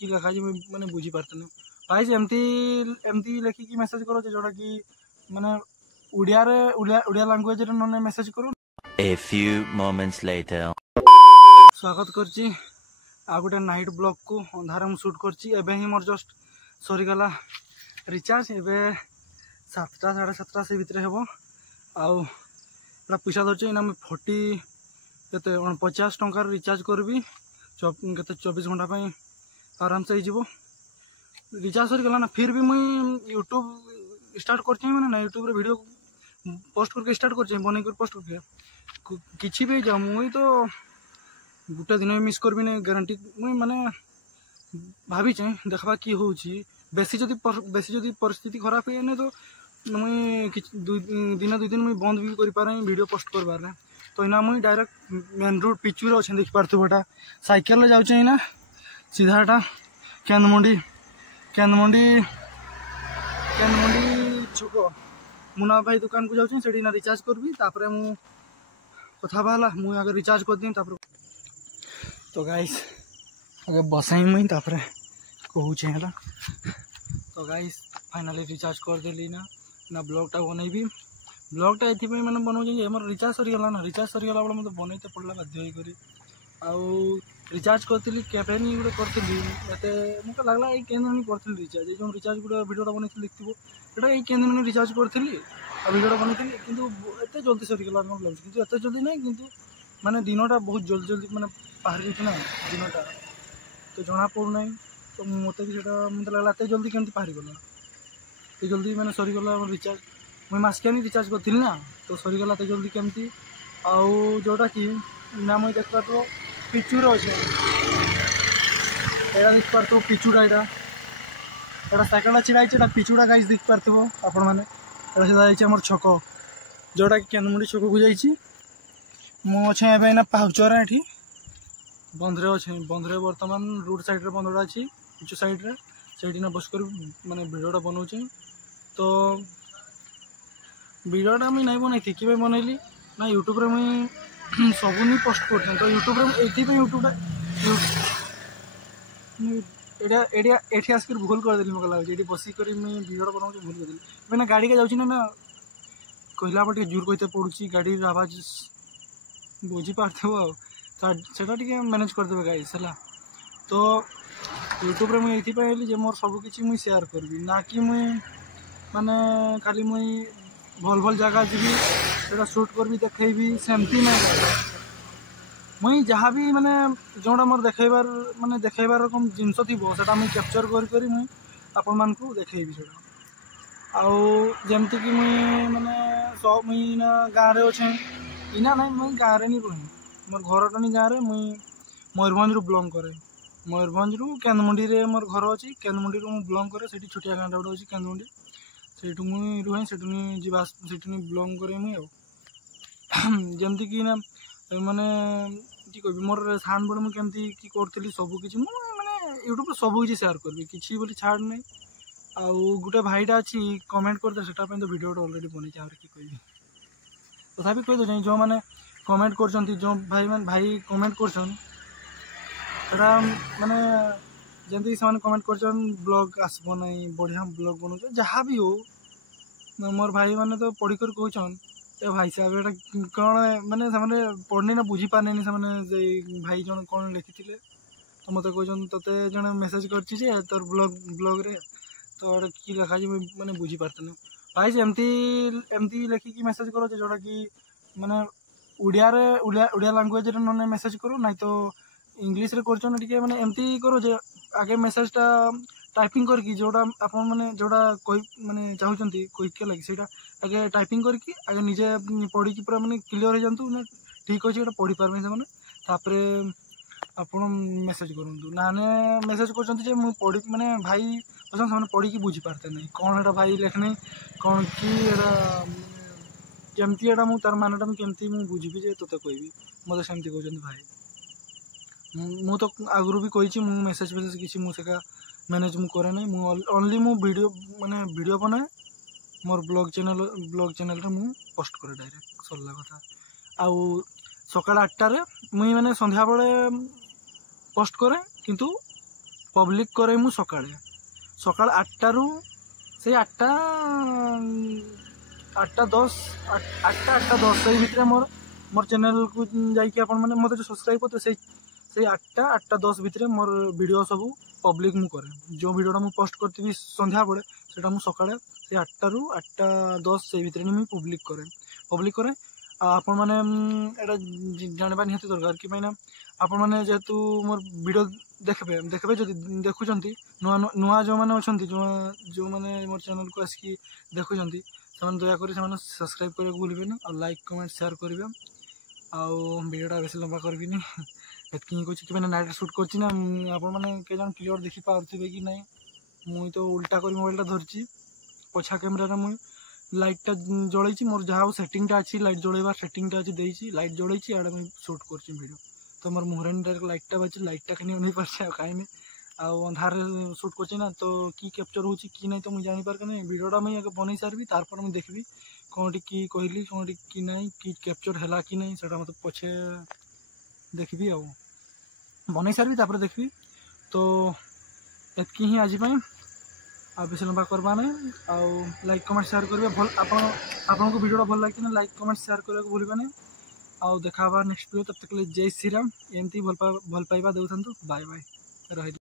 कि लिखा मैंने बुझी पार्थे भाई एमती एमती लिखिकी मेसेज करो जोटा कि माने उड़िया लैंग्वेज रे नने मेसेज करो। A few moments later. स्वागत करची आ गोटे नाइट ब्लॉग को अंधार मु शूट करची एबे ही मोर जस्ट सरीगला रिचार्ज एबे 7टा 7:30 से भितर हेबो आउ पैसा धरची ना 40 केते 50 टंकार रिचार्ज करबी केते 24 घंटा पे आराम से हो रिचार्ज सरीगला ना फिर भी मुई यूट्यूब स्टार्ट करची माने ना यूट्यूब रे वीडियो पोस्ट करके स्टार्ट करची बनै कर पोस्ट करके किछि भी जा मुई तो गोटे दिन मिस करबी नहीं गारंटी मुई माने भाभी देखा कि हूँ बेसी जदि परिस्थिति खराब है तो मुई दिन 2 दिन मुई बंद भी कर पारे वीडियो पोस्ट कर पारे तो इना मुई डायरेक्ट मेन रोड पिचुरे अच्छे देख पार्थो एटा साइकेल जाऊँ ना सीधाटा केंदमुंडी छुक मुना भाई दुकान को जाऊँ से रिचार्ज करबी तापर मु कथा बाला मुई आगे रिचार्ज कर दी तापर तो गाइस आगे बसाई मुई तापर कहूँ है तो गाइस फाइनाली रिचार्ज कर देली ना ब्लॉगटा बनैबी ब्लॉगटा ये मैंने बनाऊँ मोर रिचार्ज सरीगला ना रिचार्ज सरीगला बेले मतलब बनईते पड़ा बाध्य होकर आउ रिचार्ज करी कैफे गोटे करी मत लगला ये केन करी रिचार्ज जो रिचार्ज गोटे भिडियोटा बनई देखो यहाँ ये केन रिचार्ज करी भिडियोटा बनई एत जल्दी सरीगला लगे कि एत जल्दी ना कि माने दिनटा बहुत जल्दी जल्दी मैंने बाहर जाना दिनटा तो जना पड़ूना तो मत भी मत लगला एत जल्दी केमती बाहरी गला एत जल्दी मैंने सरीगला रिचार्ज मुझे मसकिया रिचार्ज करी ना तो सरीगला एत जल्दी केमती आउ जोटा कि ना मुझे देख पार पिचुर अच्छे देख पार पिचुटा यहाँ साइकेल छिड़ा पिचुटा गाइस देख पार आपण मैंने मोर छक जोटा कि केंदमुंडी छक को जाइए मुझे एवं पाउचरा ये बंधरे अच्छे बंधरे बर्तमान रोड साइड बंधटा अच्छी पिचु साइड से बस कर माने भिडियोटा बनाऊे तो भिडियोटा मुझे नहीं बनई थी कि बनैली ना यूट्यूब रे मुई सब नहीं पोस्ट कर तो यूट्यूब रे यूट्यूब एठी आसकर भूल करदेली मत लगे ये बसिक मुझे भिडियोटा बनाऊँ भूल करदेली मैंने गाड़ी के जाऊँ ना कहला टे जोर कहते पड़ुची गाड़ी आवाज बुझी पार्थो से मैनेज करदे गाइस है तो यूट्यूब रे मुझे ये मोर सब किसी मुझे शेयर करी ना कि मुई माने खाली मुई भल भल जगह जी शूट करबी देखी सेमती ना मुई जहाँ भी माने जोड़ा मोर देखेबार माने देखेबार रकम जिनस थी मुझे कैप्चर कर मुई आपण मान को देखेबी से आउ जमती कि मुई माने सब मुई ना गाँव रे अच्छे इना ना मुई गाँव रे नहीं रुहे मोर घरटा नहीं गाँव में मुई मयूरभंज रू बिलंग करे मयूरभंज रू केंदमुंडी रे मोर घर अच्छी केंदमुंडी रू बिलंग करे से छोटिया गाँटा गोटे अच्छी केंदमुंडी से मुई रुहे से जावा से बिलंग करे मुई जमती कि ना माने कि कह मोर साण बड़े मुझे केमती कि करी सबकि माने यूट्यूब सबकि शेयर करी कि बोली छाड़ नहीं आउ गोटे भाईटा अच्छी कमेंट करते से तो भिडियोटा अलरेडी बनी कि कह तथा कहीदे जो मैंने कमेंट कर जो भाई कमेंट कर माने जमी से कमेंट कर ब्लॉग आसब ना बढ़िया ब्लॉग बनाऊ जहाँ भी हो मोर भाई मैंने तो पढ़ी कर कहन ए भाई साहब ये कौन मैंने पढ़नी ना बुझी पारे से भाई जन कौन लिखी तो मत कहते तोते जन मेसेज कर तोर ब्लॉग रे तो कि लिखा मैंने बुझी पार्थे भाई एमती लिखिकी मेसेज करो जोटा कि माने उड़िया लैंग्वेज रे नने मेसेज करो ना तो इंग्लिश रे करछन टिके माने एमती करो जे आगे मेसेजटा टाइपिंग करके जोड़ा आपण माने जोड़ा कहि माने चाहउचंती कहि के लागि सेटा आगे टाइपिंग करके आगे निजे पढ़ी की पूरा माने क्लियर हो जानतु ना ठीक अछि एटा पढ़ी पारमे से माने तापरे आपण मेसेज करंतु नाने मेसेज करछंती जे मु पढ़ी माने भाई पसंद से पढ़ी की बुझी पारते नहीं कौन एटा भाई लेखने कौन की एटा केमती एटा मु तार मानेटा मु केमती मु बुझिबी जे तोते कहबी मते सेमती कहउचंती भाई मु तो आगुरु भी कहिछि मु मेसेज मेसेज किछि मु सेका मैनेज मु करे नहीं मु ओनली मु वीडियो माने वीडियो बनाए मोर ब्लॉग चैनल रे मु पोस्ट करे डायरेक्ट सरला कथा आउ सकाळ 8 रे मुई माने संध्या बेले पोस्ट करे किंतु पब्लिक करे मु सकाळे सकाळ 8टारू से 8टा 8:10 8:10 से भितर मोर मोर चैनल को जाइए आपण मैंने मत सब्सक्राइब करते से 8:10 भितर मोर वीडियो सब पब्लिक मु करे जो वीडियोटा मु पोस्ट करती संध्या बेले सेटा मु सकाळे से 8टारू 8:10 से भितर मुझे पब्लिक करे आपण मैंने एटा जानवा निहाती दरकार कि मैंने आपण मैंने जेहेतु मोर वीडियो देखबे जदि देखुचंती नुआ जो मैंने अछंती जो मैंने मोर चैनल को आसिक देखुचंती से दयाकोरी से सब्सक्राइब करने भूलें और लाइक कमेंट शेयर करेंगे आउ वीडियोटा बेस लंबा करबिनी एतकी कुछ कि मैंने नाइट शूट करछि ना आपण माने के जन क्लियर देखि पारथिबे कि नहीं मुई तो उल्टा करी मोबाइलटा धरछि पछा कैमरा रे मुई लाइटटा जळैछि मोर जहाँ सेटिंगटा अछि लाइट जळैबार सेटिंगटा अछि देछि लाइट जळैछि आडे मुई शूट करछि वीडियो तो मोर मुहरन डायरेक्ट लाइटटा बाछि लाइटटा खनि नहीं पारछि काई नै आ अंधार शूट करछि ना तो की कैप्चर होछि की नहीं तो मुई जानि पार कने वीडियोटा मुई आगे बनै सारबी तारपर मुई देखबी कोनटी की कहली कोनटी की नहीं की कैप्चर हैला कि नहीं सेटा मत पछे देखबी आ बनै सारबी तापर देखबी तो एतकी ही आज पई आ बेस लंबा करबा नै आ लाइक कमेंट शेयर करबे भल आपन को वीडियोटा भल लागछि ना लाइक कमेंट शेयर करबा भूलिबा नै आ देखाबा नेक्स्ट वीडियो तब तक ले जय श्री राम एमती भल पाइबा देउथंतु बाय बाय रहि